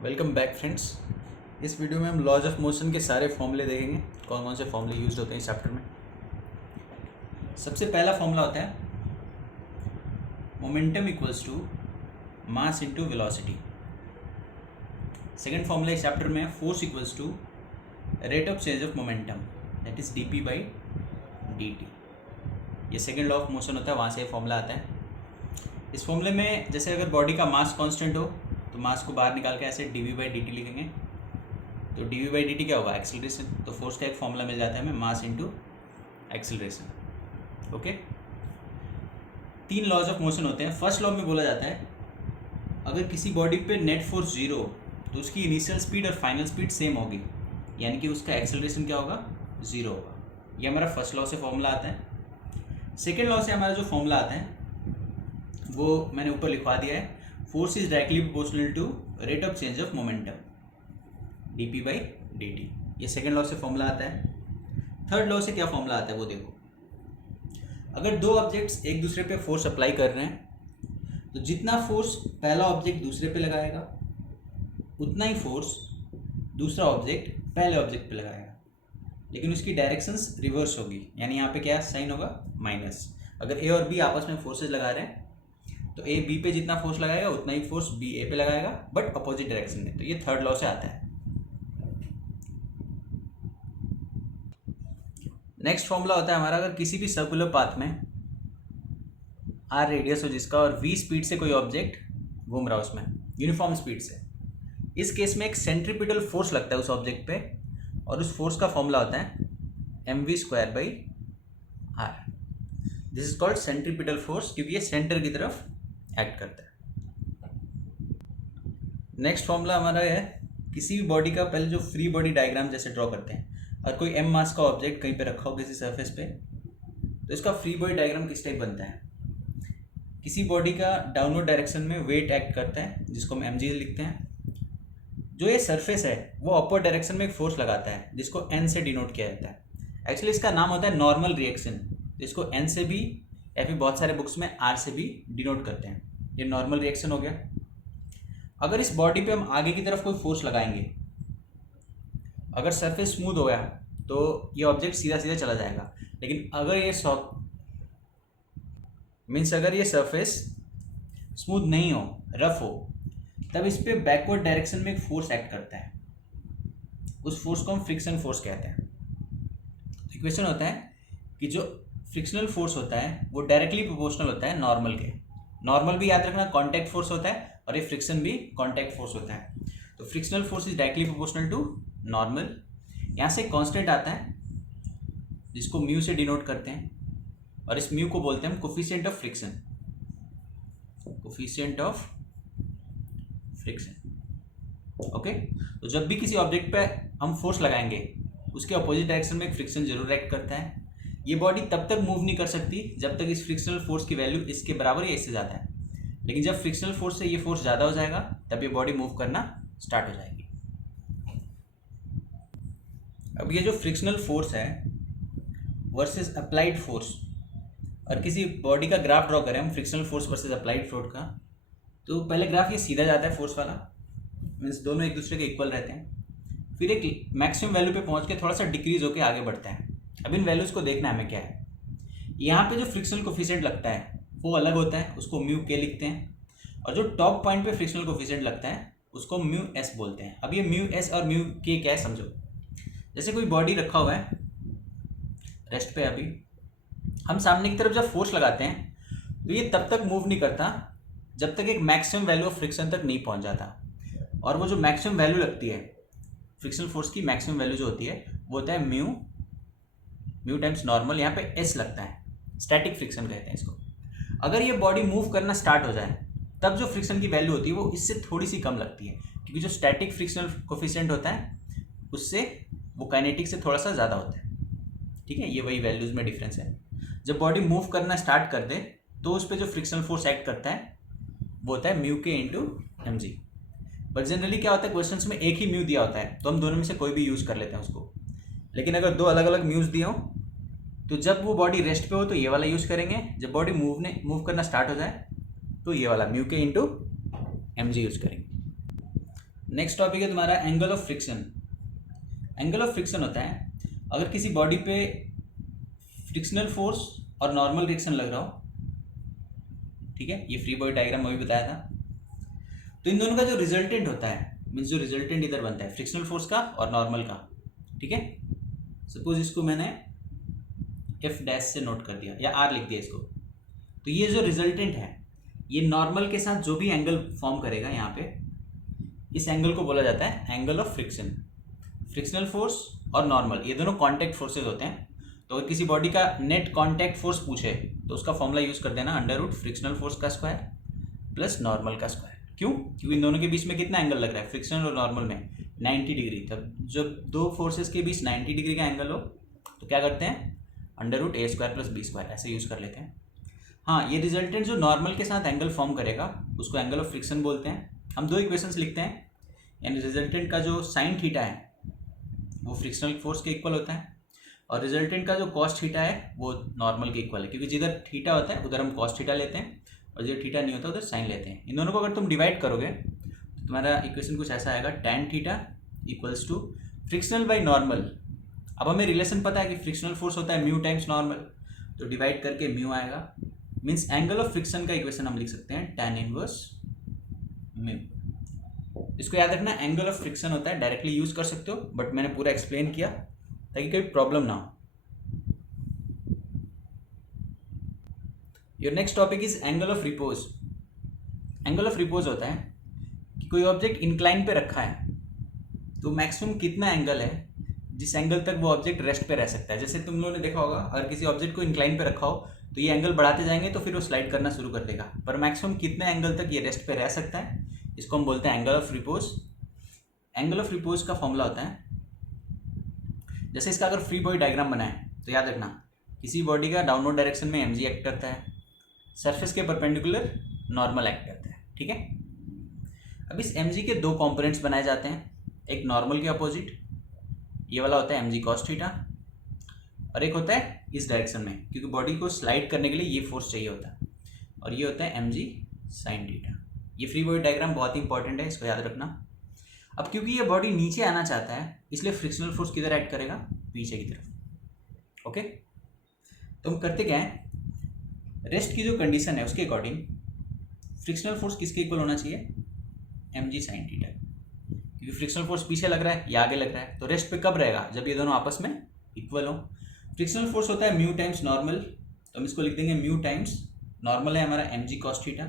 Welcome back friends. इस video में हम लॉज ऑफ मोशन के सारे फॉर्मूले देखेंगे, कौन कौन से फॉर्मूले यूज होते हैं इस चैप्टर में। सबसे पहला फॉर्मूला होता है momentum equals to mass into velocity. Second formula इस चैप्टर में है force equals to rate of change of momentum, that is dp by dt। ये सेकंड लॉ ऑफ मोशन होता है, वहाँ से फॉर्मूला आता है। इस फॉर्मूले में जैसे अगर बॉडी का मास कांस्टेंट हो तो मास को बाहर निकाल के ऐसे dv बाई dt लिखेंगे, तो dv बाई dt क्या होगा, एक्सेलरेशन। तो फोर्स का एक फॉर्मूला मिल जाता है हमें, मास इनटू एक्सेलरेशन। ओके, तीन लॉज ऑफ मोशन होते हैं। फर्स्ट लॉ में बोला जाता है अगर किसी बॉडी पे नेट फोर्स जीरो हो तो उसकी इनिशियल स्पीड और फाइनल स्पीड सेम होगी, यानी कि उसका एक्सेलरेशन क्या होगा, जीरो होगा। ये हमारा फर्स्ट लॉ से फॉर्मूला आता है। सेकेंड लॉ से हमारा जो फॉर्मूला आता है वो मैंने ऊपर लिखवा दिया है, force is directly proportional to rate of change of momentum dp by dt। ये सेकेंड लॉ से फॉर्मूला आता है। थर्ड लॉ से क्या फॉर्मूला आता है वो देखो। अगर दो ऑब्जेक्ट्स एक दूसरे पे फोर्स अप्लाई कर रहे हैं तो जितना फोर्स पहला ऑब्जेक्ट दूसरे पे लगाएगा उतना ही फोर्स दूसरा ऑब्जेक्ट पहले ऑब्जेक्ट पे लगाएगा, लेकिन उसकी डायरेक्शंस रिवर्स होगी। यानी यहाँ पे क्या साइन होगा, माइनस। अगर ए और बी आपस में फोर्सेज लगा रहे हैं तो ए बी पे जितना फोर्स लगाएगा उतना ही फोर्स बी ए पे लगाएगा, बट अपोजिट डायरेक्शन में। तो ये थर्ड लॉ से आता है। नेक्स्ट फॉर्मूला होता है हमारा, अगर किसी भी सर्कुलर पाथ में आर रेडियस हो जिसका और वी स्पीड से कोई ऑब्जेक्ट घूम रहा है उसमें यूनिफॉर्म स्पीड से, इस केस में एक सेंट्रीपिटल फोर्स लगता है उस ऑब्जेक्ट पे, और उस फोर्स का फॉर्मूला होता है mv square by R. This is called centripetal force, क्योंकि ये सेंटर की तरफ एक्ट करता है। नेक्स्ट फॉर्मूला हमारा है, किसी भी बॉडी का पहले जो फ्री बॉडी डायग्राम जैसे ड्रॉ करते हैं, और कोई m मास का ऑब्जेक्ट कहीं पे रखा हो किसी सरफेस पे, तो इसका फ्री बॉडी डायग्राम किस टाइप बनता है। किसी बॉडी का डाउनवर्ड डायरेक्शन में वेट एक्ट करता है जिसको हम mg लिखते हैं। जो ये सरफेस है वो अपवर्ड डायरेक्शन में एक फोर्स लगाता है जिसको n से डिनोट किया जाता है। एक्चुअली इसका नाम होता है नॉर्मल रिएक्शन, जिसको n से भी या फिर बहुत सारे बुक्स में r से भी डिनोट करते हैं। ये नॉर्मल रिएक्शन हो गया। अगर इस बॉडी पे हम आगे की तरफ कोई फोर्स लगाएंगे, अगर सरफेस स्मूथ हो गया तो ये ऑब्जेक्ट सीधा सीधा चला जाएगा, लेकिन अगर ये अगर ये सरफेस स्मूथ नहीं हो, रफ हो, तब इस पे बैकवर्ड डायरेक्शन में एक फोर्स एक्ट करता है। उस फोर्स को हम फ्रिक्शन फोर्स कहते हैं। इक्वेशन होता है कि जो फ्रिक्शनल फोर्स होता है वो डायरेक्टली प्रोपोर्शनल होता है नॉर्मल के। नॉर्मल भी याद रखना कॉन्टैक्ट फोर्स होता है, और ये फ्रिक्शन भी कॉन्टैक्ट फोर्स होता है। तो frictional force is directly proportional to normal. यहाँ से कांस्टेंट आता है जिसको म्यू से डिनोट करते हैं, और इस म्यू को बोलते हैं हम coefficient of friction. Coefficient of friction. Okay, तो जब भी किसी ऑब्जेक्ट पे हम फोर्स लगाएंगे उसके अपोजिट डायरेक्शन में एक फ्रिक्शन जरूर एक्ट करता है। ये बॉडी तब तक मूव नहीं कर सकती जब तक इस फ्रिक्शनल फोर्स की वैल्यू इसके बराबर या इससे ज़्यादा है, लेकिन जब फ्रिक्शनल फोर्स से ये फोर्स ज़्यादा हो जाएगा तब ये बॉडी मूव करना स्टार्ट हो जाएगी। अब ये जो फ्रिक्शनल फोर्स है वर्सेस अप्लाइड फोर्स, और किसी बॉडी का ग्राफ ड्रॉ करें हम frictional force versus applied force का, तो पहले ग्राफ ये सीधा जाता है फोर्स वाला, मीन्स दोनों एक दूसरे के इक्वल रहते हैं। फिर एक मैक्सिमम वैल्यू पे पहुंच के थोड़ा सा डिक्रीज होकर आगे बढ़ता है। अब इन वैल्यूज़ को देखना हमें क्या है। यहाँ पे जो फ्रिक्शनल कोफिशिएंट लगता है वो अलग होता है, उसको म्यू के लिखते हैं, और जो टॉप पॉइंट पे फ्रिक्शनल कोफिशिएंट लगता है उसको म्यू एस बोलते हैं। अब ये म्यू एस और म्यू के क्या है समझो। जैसे कोई बॉडी रखा हुआ है रेस्ट पे, अभी हम सामने की तरफ जब फोर्स लगाते हैं तो ये तब तक मूव नहीं करता जब तक एक मैक्सिमम वैल्यू ऑफ फ्रिक्शन तक नहीं पहुंच जाता। और वो जो मैक्सिमम वैल्यू लगती है फ्रिक्शनल फोर्स की, मैक्सिमम वैल्यू जो होती है वो होता है म्यू टाइम्स नॉर्मल। यहाँ पे एस लगता है, स्टैटिक फ्रिक्शन कहते हैं इसको। अगर ये बॉडी मूव करना स्टार्ट हो जाए तब जो फ्रिक्शन की वैल्यू होती है वो इससे थोड़ी सी कम लगती है, क्योंकि जो स्टैटिक फ्रिक्शनल कोफिशिएंट होता है उससे वो काइनेटिक से थोड़ा सा ज़्यादा होता है। ठीक है, ये वही वैल्यूज़ में डिफरेंस है। जब बॉडी मूव करना स्टार्ट कर दे तो उस पर जो फ्रिक्शनल फोर्स एक्ट करता है वो होता है म्यू के into M G. But generally क्या होता है, क्वेश्चंस में एक ही म्यू दिया होता है तो हम दोनों में से कोई भी यूज़ कर लेते हैं उसको। लेकिन अगर दो अलग अलग म्यूज़ दिए हो तो जब वो बॉडी रेस्ट पे हो तो ये वाला यूज़ करेंगे, जब बॉडी मूव करना स्टार्ट हो जाए तो ये वाला म्यू के इंटू एम जी यूज़ करेंगे। नेक्स्ट टॉपिक है तुम्हारा angle of friction. Angle of friction होता है अगर किसी बॉडी पे फ्रिक्शनल फोर्स और नॉर्मल रिएक्शन लग रहा हो, ठीक है, ये फ्री बॉडी डायग्राम में भी बताया था। तो इन दोनों का जो रिजल्टेंट होता है, मीन्स जो रिजल्टेंट इधर बनता है फ्रिक्शनल फोर्स का और नॉर्मल का, ठीक है। सपोज इसको मैंने एफ डैश से नोट कर दिया या आर लिख दिया इसको। तो ये जो रिजल्टेंट है ये नॉर्मल के साथ जो भी एंगल फॉर्म करेगा यहाँ पे, इस एंगल को बोला जाता है angle of friction. Frictional force और नॉर्मल ये दोनों कांटेक्ट फोर्सेज होते हैं। तो अगर किसी बॉडी का नेट कांटेक्ट फोर्स पूछे तो उसका फॉर्मूला यूज कर देना √ फ्रिक्शनल फोर्स का स्क्वायर प्लस नॉर्मल का स्क्वायर। क्यों? क्योंकि इन दोनों के बीच में कितना एंगल लग रहा है फ्रिक्शनल और नॉर्मल में 90 डिग्री। तब जब दो फोर्सेस के बीच 90 डिग्री का एंगल हो तो क्या करते हैं √ A² + B² ऐसे यूज कर लेते हैं। हाँ, ये रिजल्टेंट जो नॉर्मल के साथ एंगल फॉर्म करेगा उसको एंगल ऑफ फ्रिक्शन बोलते हैं। हम दो इक्वेशंस लिखते हैं, यानी रिजल्टेंट का जो साइन थीटा है वो फ्रिक्शनल फोर्स के इक्वल होता है और रिजल्टेंट का जो कॉस थीटा है वो नॉर्मल के इक्वल है, क्योंकि जिधर थीटा होता है उधर हम कॉस थीटा लेते हैं और जिधर थीटा नहीं होता उधर साइन लेते हैं। इन दोनों को अगर तुम डिवाइड करोगे तो तुम्हारा इक्वेशन कुछ ऐसा आएगा tan theta = frictional by normal. अब हमें रिलेशन पता है कि फ्रिक्शनल फोर्स होता है म्यू टाइम्स नॉर्मल, तो डिवाइड करके म्यू आएगा। मीन्स एंगल ऑफ फ्रिक्शन का इक्वेशन हम लिख सकते हैं tan इनवर्स म्यू। इसको याद रखना, एंगल ऑफ फ्रिक्शन होता है, डायरेक्टली यूज कर सकते हो बट मैंने पूरा एक्सप्लेन किया ताकि कोई प्रॉब्लम ना हो। Your next topic is angle of repose. Angle of repose होता है कि कोई ऑब्जेक्ट इंक्लाइन पे रखा है तो मैक्सिमम कितना एंगल है जिस एंगल तक वो ऑब्जेक्ट रेस्ट पे रह सकता है। जैसे तुम लोगों ने देखा होगा अगर किसी ऑब्जेक्ट को इंक्लाइन पे रखा हो तो ये एंगल बढ़ाते जाएंगे तो फिर वो स्लाइड करना शुरू कर देगा, पर मैक्सिमम कितने एंगल तक ये रेस्ट पे रह सकता है इसको हम बोलते हैं angle of repose. Angle of repose का फॉर्मूला होता है, जैसे इसका अगर फ्री बॉडी डायग्राम बनाए तो याद रखना किसी बॉडी का डाउनवर्ड डायरेक्शन में mg एक्ट करता है, सरफेस के परपेंडिकुलर नॉर्मल एक्ट करता है, ठीक है। अब इस mg के दो कंपोनेंट्स बनाए जाते हैं, एक नॉर्मल के अपोजिट, ये वाला होता है mg cos थीटा, और एक होता है इस डायरेक्शन में, क्योंकि बॉडी को स्लाइड करने के लिए ये फोर्स चाहिए होता है, और ये होता है mg sin थीटा। ये फ्री बॉडी डायग्राम बहुत ही इंपॉर्टेंट है, इसको याद रखना। अब क्योंकि ये बॉडी नीचे आना चाहता है इसलिए फ्रिक्शनल फोर्स किधर एक्ट करेगा, पीछे की तरफ, ओके। तो हम करते क्या है, रेस्ट की जो कंडीशन है उसके अकॉर्डिंग फ्रिक्शनल फोर्स किसके इक्वल होना चाहिए, mg sin थीटा, क्योंकि फ्रिक्शनल फोर्स पीछे लग रहा है या आगे लग रहा है, तो रेस्ट पे कब रहेगा, जब ये दोनों आपस में इक्वल हो। फ्रिक्शनल फोर्स होता है म्यू टाइम्स नॉर्मल, तो हम इसको लिख देंगे म्यू टाइम्स नॉर्मल है हमारा mg cos थीटा,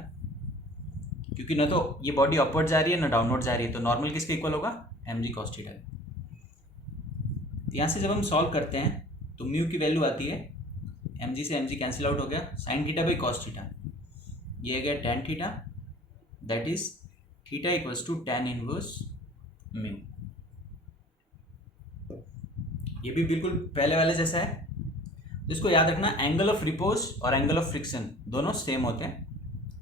क्योंकि ना तो ये बॉडी अपवर्ड जा रही है ना डाउनवर्ड जा रही है, तो नॉर्मल किसके इक्वल होगा, mg cos थीटा। यहाँ से जब हम सॉल्व करते हैं तो म्यू की वैल्यू आती है, mg से mg कैंसिल आउट हो गया, sin theta by cos theta, ये आ गया tan theta, that is theta = tan inverse mu. ये भी बिल्कुल पहले वाले जैसा है, तो इसको याद रखना, एंगल ऑफ रिपोज और एंगल ऑफ फ्रिक्शन दोनों सेम होते हैं,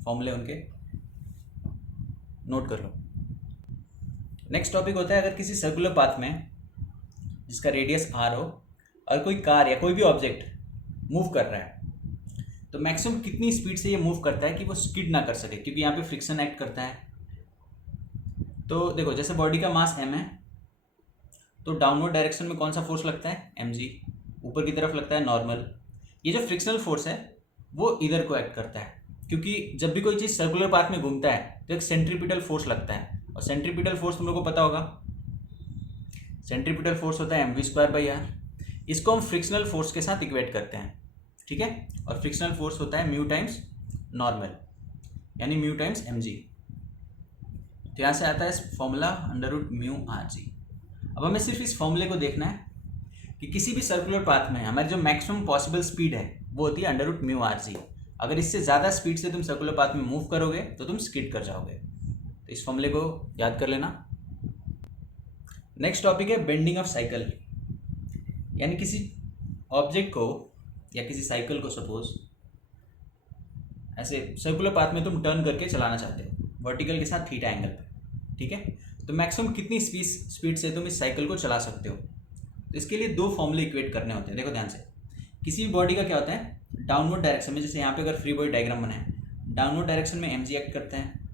फॉर्मूले उनके नोट कर लो। नेक्स्ट टॉपिक होता है अगर किसी सर्कुलर पाथ में जिसका रेडियस r हो और कोई कार या कोई भी ऑब्जेक्ट मूव कर रहा है तो मैक्सिमम कितनी स्पीड से ये मूव करता है कि वो स्किड ना कर सके, क्योंकि यहाँ पे फ्रिक्शन एक्ट करता है। तो देखो जैसे बॉडी का मास m है तो डाउनवर्ड डायरेक्शन में कौन सा फोर्स लगता है, mg, ऊपर की तरफ लगता है नॉर्मल। ये जो फ्रिक्शनल फोर्स है वो इधर को एक्ट करता है, क्योंकि जब भी कोई चीज़ सर्कुलर पाथ में घूमता है तो एक सेंट्रीपिटल फोर्स लगता है, और सेंट्रीपिटल फोर्स तुम लोग को पता होगा, सेंट्रीपिटल फोर्स होता है mv²/r। इसको हम फ्रिक्शनल फोर्स के साथ इक्वेट करते हैं, ठीक है, और फ्रिक्शनल फोर्स होता है म्यू टाइम्स नॉर्मल, यानी म्यू टाइम्स mg। तो यहाँ से आता है फॉर्मूला √μrg। अब हमें सिर्फ इस फॉर्मूले को देखना है कि किसी भी सर्कुलर पाथ में हमारी जो मैक्सिमम पॉसिबल स्पीड है वो होती है √μrg। अगर इससे ज़्यादा स्पीड से तुम सर्कुलर पाथ में मूव करोगे तो तुम स्किड कर जाओगे, तो इस फॉर्मूले को याद कर लेना। नेक्स्ट टॉपिक है बेंडिंग ऑफ साइकिल, यानी किसी ऑब्जेक्ट को या किसी साइकिल को सपोज ऐसे सर्कुलर पाथ में तुम टर्न करके चलाना चाहते हो वर्टिकल के साथ थीटा एंगल पे, ठीक है, तो मैक्सिमम कितनी स्पीड से तुम इस साइकिल को चला सकते हो। तो इसके लिए दो फॉर्मूले इक्वेट करने होते हैं, देखो ध्यान से। किसी भी बॉडी का क्या होता है, डाउनवर्ड डायरेक्शन में, जैसे यहाँ पे अगर फ्री बॉडी डायग्राम बनाए, डाउनवर्ड डायरेक्शन में mg एक्ट करते हैं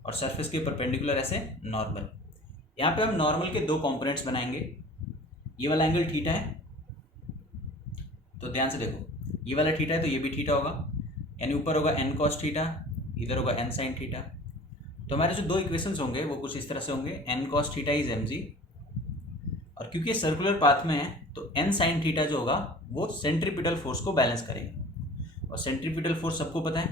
और सरफेस के परपेंडिकुलर ऐसे नॉर्मल। यहाँ पे हम नॉर्मल के दो कंपोनेंट्स बनाएंगे। ये वाला एंगल थीटा है, तो ध्यान से देखो, ये वाला थीटा है तो ये भी थीटा होगा, यानी ऊपर होगा n cos थीटा, इधर होगा n sin थीटा। तो हमारे जो दो इक्वेशंस होंगे वो कुछ इस तरह से होंगे, n cos theta is mg, और क्योंकि ये सर्कुलर पाथ में है तो n sin थीटा जो होगा वो सेंट्रीपिटल फोर्स को बैलेंस करेगा, और सेंट्रीपिटल फोर्स सबको पता है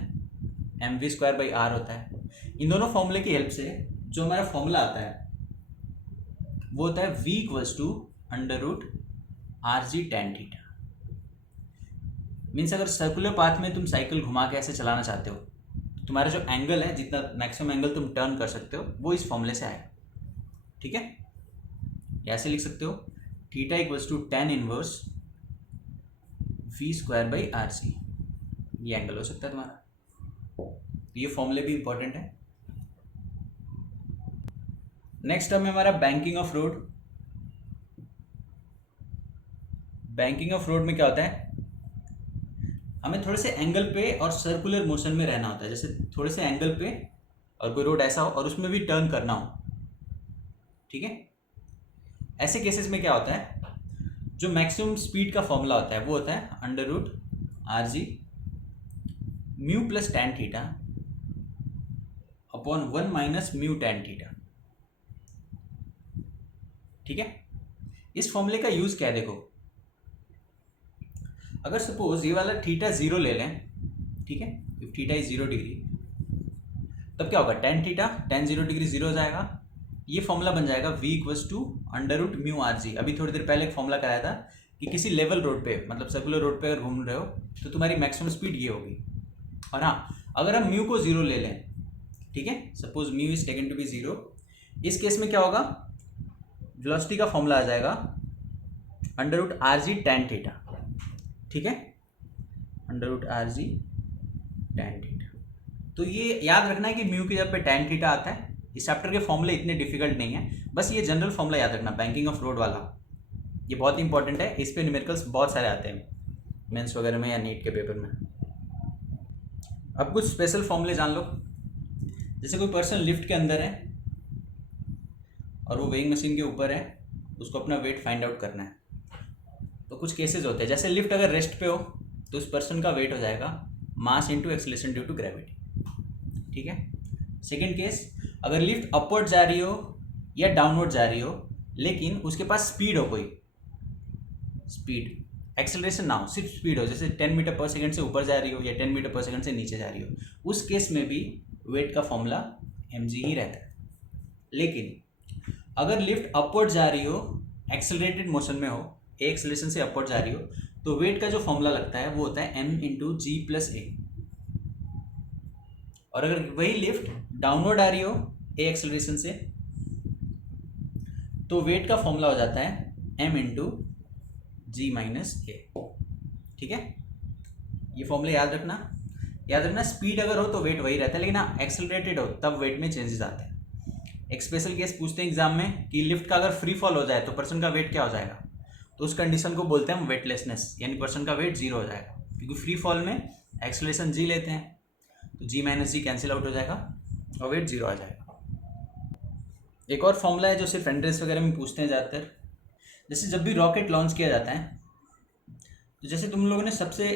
mv²/r होता है। इन दोनों फॉर्मूले की हेल्प से जो हमारा फॉर्मूला आता है वो होता है v = √rg tan theta. Means अगर सर्कुलर पाथ में तुम साइकिल घुमा के ऐसे चलाना चाहते हो, तुम्हारा जो एंगल है, जितना मैक्सिमम एंगल तुम टर्न कर सकते हो, वो इस फॉर्मूले से आएगा। ठीक है, ऐसे लिख सकते हो, थीटा = tan इनवर्स v²/rc, ये एंगल हो सकता है तुम्हारा। ये फॉर्मूले भी इंपॉर्टेंट है। नेक्स्ट टर्म है हमारा banking of road. Banking of road में क्या होता है, हमें थोड़े से एंगल पे और सर्कुलर मोशन में रहना होता है। जैसे थोड़े से एंगल पे और कोई रोड ऐसा हो और उसमें भी टर्न करना हो, ठीक है। ऐसे केसेस में क्या होता है, जो मैक्सिमम स्पीड का फॉर्मूला होता है वो होता है √rg μ + tan theta upon 1 - μ tan theta. ठीक है, इस फॉर्मूले का यूज क्या है, देखो, अगर सपोज ये वाला थीटा 0 ले लें, ठीक है, इफ थीटा इज 0 डिग्री, तब क्या होगा, tan थीटा tan 0 डिग्री 0 हो जाएगा। ये फॉर्मूला बन जाएगा v = √μrg। अभी थोड़ी देर पहले एक फॉर्मूला कराया था कि किसी लेवल रोड पे, मतलब सर्कुलर रोड पे अगर घूम रहे हो तो तुम्हारी मैक्सिमम स्पीड ये होगी। और हाँ, अगर हम म्यू को 0 ले लें, ठीक है, suppose mu is taken to be 0, इस केस में क्या होगा, वेलोसिटी का फॉर्मूला आ जाएगा √rg tan थीटा। ठीक है, √rg tan थीटा। तो ये याद रखना है कि म्यू की जगह पे tan थीटा आता है। इस चैप्टर के फॉर्मूले इतने डिफिकल्ट नहीं है, बस ये जनरल फॉर्मूला याद रखना, बैंकिंग ऑफ रोड वाला, ये बहुत इंपॉर्टेंट है। इस पे न्यूमेरिकल्स बहुत सारे आते हैं मेंस वगैरह में या नीट के पेपर में। अब कुछ स्पेशल फॉर्मूले जान लो। जैसे कोई पर्सन लिफ्ट के अंदर है और वो वेइंग मशीन के ऊपर है, उसको अपना वेट फाइंड आउट करना है। तो कुछ केसेस होते हैं, जैसे लिफ्ट अगर रेस्ट पे हो तो उस पर्सन का वेट हो जाएगा mass into acceleration due to gravity. ठीक है। सेकेंड केस, अगर लिफ्ट अपवर्ड जा रही हो या डाउनवर्ड जा रही हो लेकिन उसके पास स्पीड हो, कोई स्पीड, एक्सेलरेशन ना हो, सिर्फ स्पीड हो, जैसे 10 मीटर पर सेकंड से ऊपर जा रही हो या 10 मीटर पर सेकंड से नीचे जा रही हो, उस केस में भी वेट का फॉर्मूला mg ही रहता है। लेकिन अगर लिफ्ट अपवर्ड जा रही हो, एक्सेलरेटेड मोशन में हो, ए एक्सेलरेशन से अपवर्ड जा रही हो, तो वेट का जो फॉर्मूला लगता है वो होता है m × g + a। और अगर वही लिफ्ट डाउनवर्ड आ रही हो ए एक्सेलरेशन से, तो वेट का फॉर्मूला हो जाता है m × g - a। ठीक है, ये फॉर्मूला याद रखना। स्पीड अगर हो तो वेट वही रहता है, लेकिन हाँ एक्सेलरेटेड हो तब वेट में चेंजेस आते हैं। एक स्पेशल केस पूछते हैं एग्जाम में कि लिफ्ट का अगर फ्री फॉल हो जाए तो पर्सन का वेट क्या हो जाएगा, तो उस कंडीशन को बोलते हैं हम वेटलेसनेस, यानी पर्सन का वेट 0 हो जाएगा, क्योंकि फ्री फॉल में एक्सेलरेशन g लेते हैं, तो g - g कैंसिल आउट हो जाएगा और वेट 0 आ जाएगा। एक और फॉर्मूला है जो सिर्फ एंट्रेंस वगैरह में पूछते हैं ज़्यादातर। जैसे जब भी रॉकेट लॉन्च किया जाता है, तो जैसे तुम लोगों ने सबसे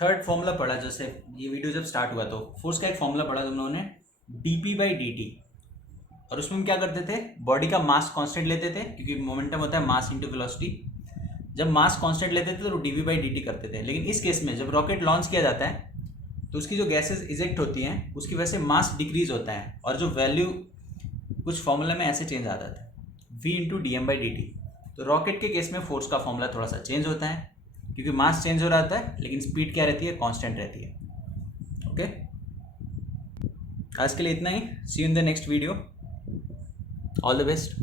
थर्ड फॉर्मूला पढ़ा, जैसे ये वीडियो जब स्टार्ट हुआ तो फोर्स का एक फॉर्मूला पढ़ा तुम लोगों ने, dp/dt, और उसमें हम क्या करते थे, बॉडी का मास कांस्टेंट लेते थे, क्योंकि मोमेंटम होता है मास इंटू वेलोसिटी। जब मास कांस्टेंट लेते थे तो dv/dt करते थे। लेकिन इस केस में जब रॉकेट लॉन्च किया जाता है तो उसकी जो गैसेज इजेक्ट होती हैं उसकी वजह से मास डिक्रीज होता है, और जो वैल्यू कुछ फॉर्मूला में ऐसे चेंज आ जाता है, v × dm/dt। तो रॉकेट के केस में फोर्स का फॉर्मूला थोड़ा सा चेंज होता है, क्योंकि मास चेंज हो रहा है लेकिन स्पीड क्या रहती है, कांस्टेंट रहती है। ओके, आज के लिए इतना ही। See you in the next video, all the best.